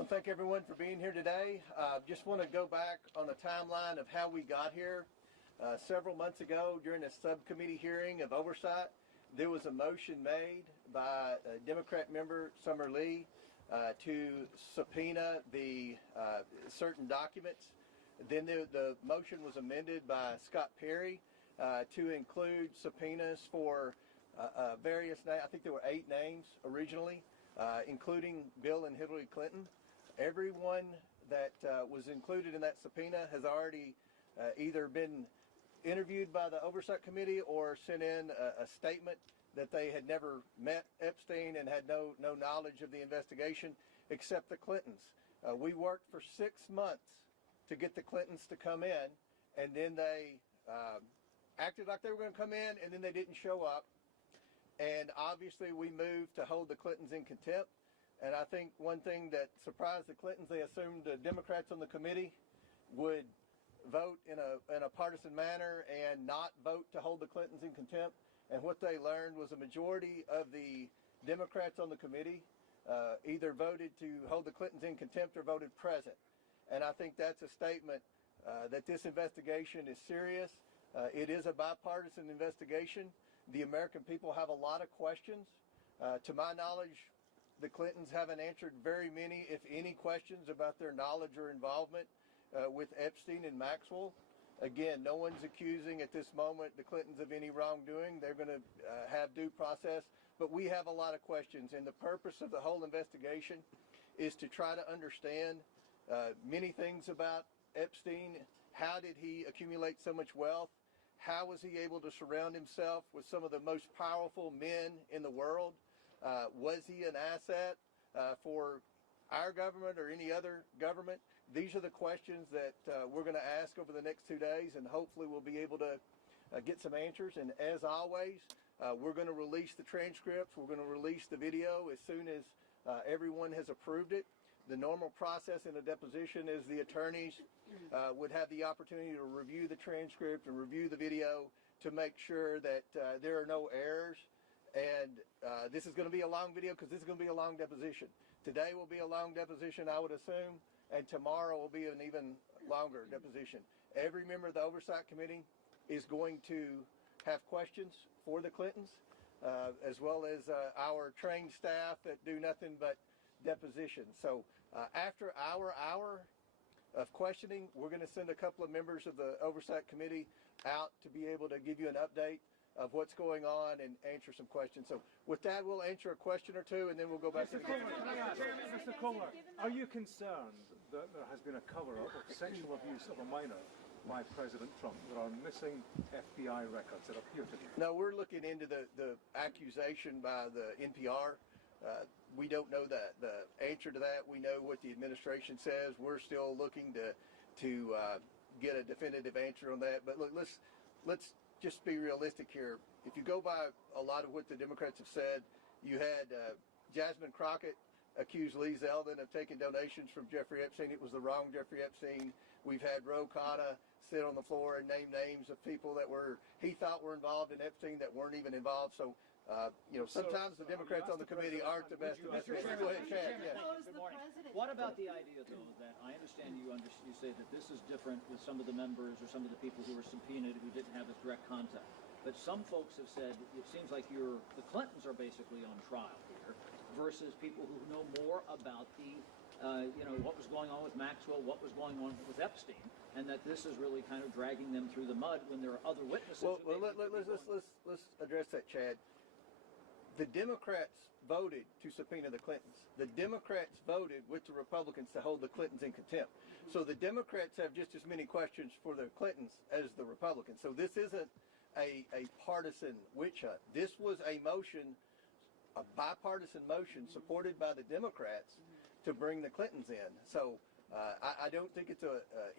Well, thank everyone for being here today. Just want to go back on a timeline of how we got here. Several months ago, during a subcommittee hearing of oversight, there was a motion made by Democrat member Summer Lee to subpoena the certain documents. Then the motion was amended by Scott Perry to include subpoenas for various names. I think there were 8 names originally, including Bill and Hillary Clinton. Everyone that was included in that subpoena has already either been interviewed by the Oversight Committee or sent in a statement that they had never met Epstein and had no knowledge of the investigation, except the Clintons. We worked for 6 months to get the Clintons to come in, and then they acted like they were going to come in, and then they didn't show up. And obviously we moved to hold the Clintons in contempt. And I think one thing that surprised the Clintons, they assumed the Democrats on the committee would vote in a partisan manner and not vote to hold the Clintons in contempt. And what they learned was a majority of the Democrats on the committee either voted to hold the Clintons in contempt or voted present. And I think that's a statement that this investigation is serious. It is a bipartisan investigation. The American people have a lot of questions. To my knowledge, the Clintons haven't answered very many, if any, questions about their knowledge or involvement with Epstein and Maxwell. Again, no one's accusing at this moment the Clintons of any wrongdoing. They're going to have due process. But we have a lot of questions, and the purpose of the whole investigation is to try to understand many things about Epstein. How did he accumulate so much wealth? How was he able to surround himself with some of the most powerful men in the world? Was he an asset for our government or any other government? These are the questions that we're going to ask over the next 2 days, and hopefully we'll be able to get some answers. And as always, we're going to release the transcripts. We're going to release the video as soon as everyone has approved it. The normal process in a deposition is the attorneys would have the opportunity to review the transcript and review the video to make sure that there are no errors. And this is going to be a long video because this is going to be a long deposition. Today will be a long deposition, I would assume, and tomorrow will be an even longer deposition. Every member of the Oversight Committee is going to have questions for the Clintons, as well as our trained staff that do nothing but depositions. So after our hour of questioning, we're going to send a couple of members of the Oversight Committee out to be able to give you an update of what's going on and answer some questions. So with that, we'll answer a question or two, and then we'll go back to the Can I ask, Mr. Kohler, are you concerned that there has been a cover-up of sexual abuse of a minor by President Trump? There are missing FBI records that appear to be. No, we're looking into the accusation by the NPR. We don't know the answer to that. We know what the administration says. We're still looking to get a definitive answer on that. But look, let's just be realistic here. If you go by a lot of what the Democrats have said, you had Jasmine Crockett accused Lee Zeldin of taking donations from Jeffrey Epstein. It was the wrong Jeffrey Epstein. We've had Ro Khanna sit on the floor and name names of people that he thought were involved in Epstein that weren't even involved. So, sometimes the Democrats on the committee aren't the best. Go ahead, Chad. Yeah. Good morning. What about the idea, though, that I understand you say that this is different with some of the members or some of the people who were subpoenaed who didn't have as direct contact. But some folks have said it seems like the Clintons are basically on trial here versus people who know more about the what was going on with Maxwell, what was going on with Epstein, and that this is really kind of dragging them through the mud when there are other witnesses. Well, let's address that, Chad. The Democrats voted to subpoena the Clintons. The Democrats voted with the Republicans to hold the Clintons in contempt. So the Democrats have just as many questions for the Clintons as the Republicans. So this isn't a partisan witch hunt. This was a motion, a bipartisan motion supported by the Democrats to bring the Clintons in. So I don't think it's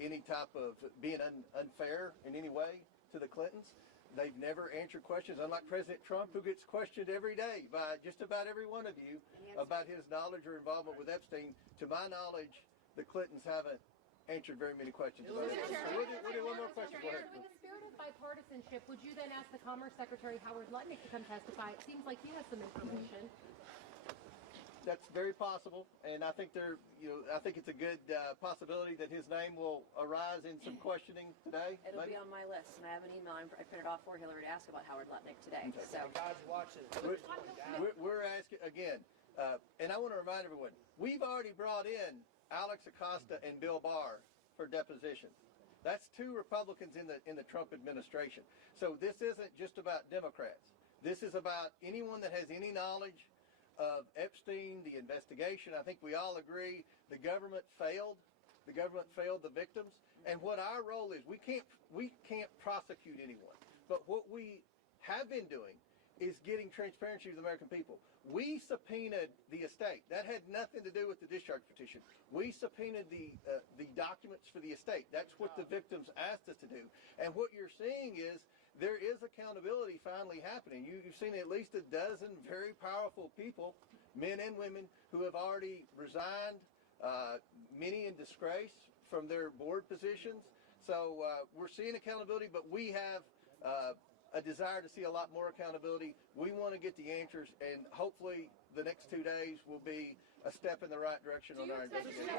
any type of being unfair in any way to the Clintons. They've never answered questions, unlike President Trump, who gets questioned every day by just about every one of you about his knowledge or involvement with Epstein. To my knowledge, the Clintons haven't answered very many questions about it. We'll do one more question. Go ahead. With the spirit of bipartisanship, would you then ask the Commerce Secretary Howard Lutnick to come testify? It seems like he has some information. that's very possible, and I think I think it's a good possibility that his name will arise in some questioning today. It'll be on my list, and I have an email I printed off for Hillary to ask about Howard Lutnick today. Okay. So God's watches. We're asking again, and I want to remind everyone: we've already brought in Alex Acosta and Bill Barr for deposition. That's two Republicans in the Trump administration. So this isn't just about Democrats. This is about anyone that has any knowledge of Epstein, the investigation. I think we all agree the government failed. The government failed the victims. And what our role is, we can't prosecute anyone. But what we have been doing is getting transparency to the American people. We subpoenaed the estate. That had nothing to do with the discharge petition. We subpoenaed the documents for the estate. That's what the victims asked us to do. And what you're seeing is there is accountability finally happening. You've seen at least a dozen very powerful people, men and women, who have already resigned, many in disgrace from their board positions. So we're seeing accountability, but we have a desire to see a lot more accountability. We want to get the answers, and hopefully the next 2 days will be a step in the right direction on our investigation.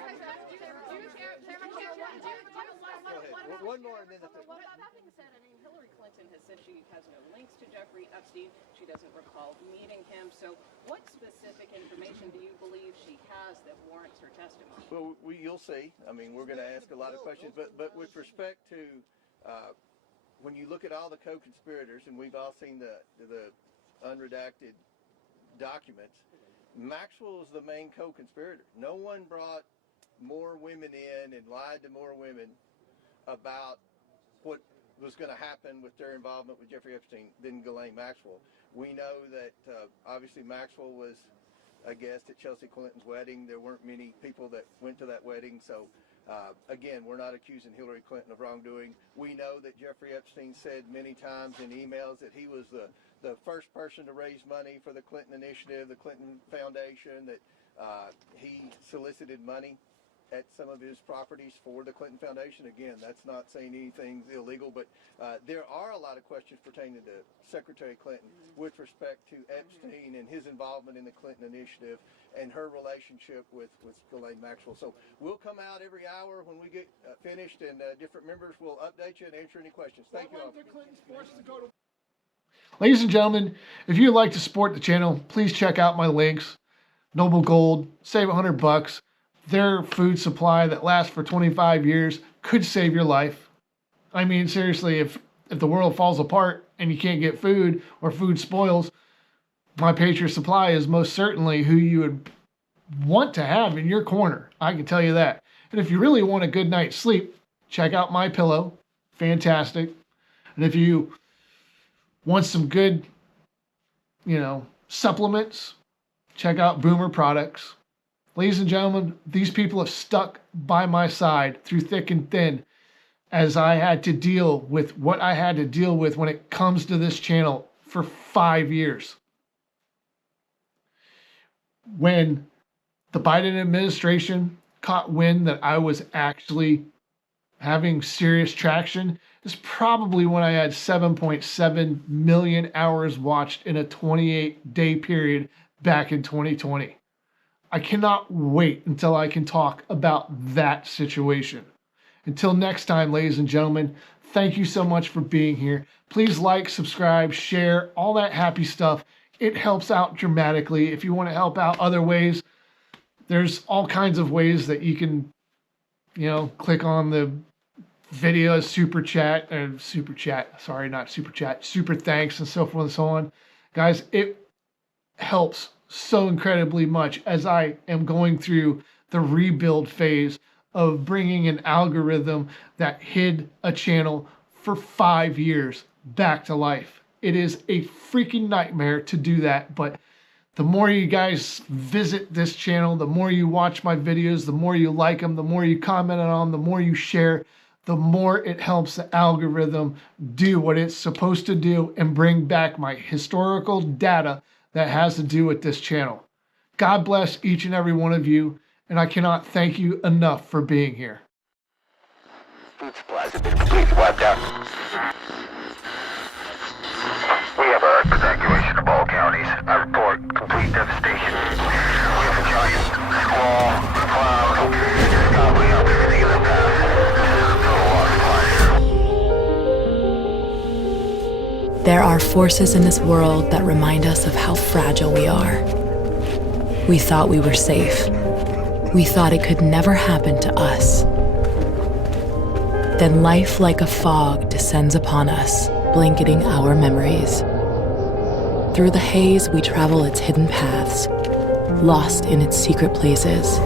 One more, and then that's it. Well, that being said, I mean, Hillary Clinton has said she has no links to Jeffrey Epstein. She doesn't recall meeting him. So what specific information do you believe she has that warrants her testimony? Well, you'll see. I mean, we're going to ask a lot of questions, but with respect to when you look at all the co-conspirators, and we've all seen the unredacted documents, Maxwell is the main co-conspirator. No one brought more women in and lied to more women about what was going to happen with their involvement with Jeffrey Epstein than Ghislaine Maxwell. We know that obviously Maxwell was a guest at Chelsea Clinton's wedding. There weren't many people that went to that wedding, so again, we're not accusing Hillary Clinton of wrongdoing. We know that Jeffrey Epstein said many times in emails that he was the first person to raise money for the Clinton Initiative, the Clinton Foundation, that he solicited money at some of his properties for the Clinton Foundation. Again, that's not saying anything's illegal, but there are a lot of questions pertaining to Secretary Clinton with respect to Epstein and his involvement in the Clinton Initiative and her relationship with Ghislaine Maxwell. So we'll come out every hour when we get finished, and different members will update you and answer any questions. Thank you all. Ladies and gentlemen, if you'd like to support the channel, please check out my links. Noble Gold, save $100. Their food supply that lasts for 25 years could save your life. I mean, seriously, if the world falls apart and you can't get food or food spoils, My Patriot Supply is most certainly who you would want to have in your corner. I can tell you that. And if you really want a good night's sleep, check out My Pillow. Fantastic. And if you want some good, supplements, check out Boomer Products. Ladies and gentlemen, these people have stuck by my side through thick and thin as I had to deal with what I had to deal with when it comes to this channel for 5 years. When the Biden administration caught wind that I was actually having serious traction, is probably when I had 7.7 million hours watched in a 28-day period back in 2020. I cannot wait until I can talk about that situation. Until next time, ladies and gentlemen, thank you so much for being here. Please like, subscribe, share, all that happy stuff. It helps out dramatically. If you want to help out other ways, there's all kinds of ways that you can, click on the video, super thanks, and so forth and so on. Guys, it helps so incredibly much as I am going through the rebuild phase of bringing an algorithm that hid a channel for 5 years back to life. It is a freaking nightmare to do that, but the more you guys visit this channel, the more you watch my videos, the more you like them, the more you comment on them, the more you share, the more it helps the algorithm do what it's supposed to do and bring back my historical data that has to do with this channel. God bless each and every one of you, and I cannot thank you enough for being here. Food supplies have been completely wiped out. We have our evacuation of all counties. I report complete devastation. We have There are forces in this world that remind us of how fragile we are. We thought we were safe. We thought it could never happen to us. Then life like a fog descends upon us, blanketing our memories. Through the haze, we travel its hidden paths, lost in its secret places.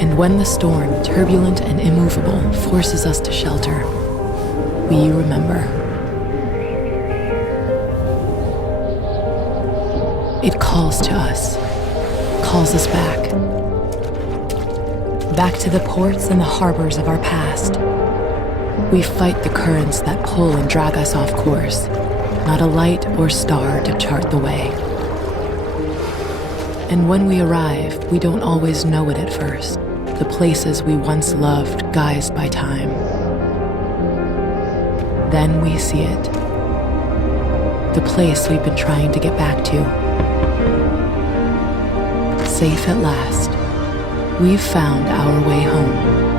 And when the storm, turbulent and immovable, forces us to shelter, we remember. It calls to us, calls us back. Back to the ports and the harbors of our past. We fight the currents that pull and drag us off course, not a light or star to chart the way. And when we arrive, we don't always know it at first. The places we once loved, guised by time. Then we see it. The place we've been trying to get back to. Safe at last, we've found our way home.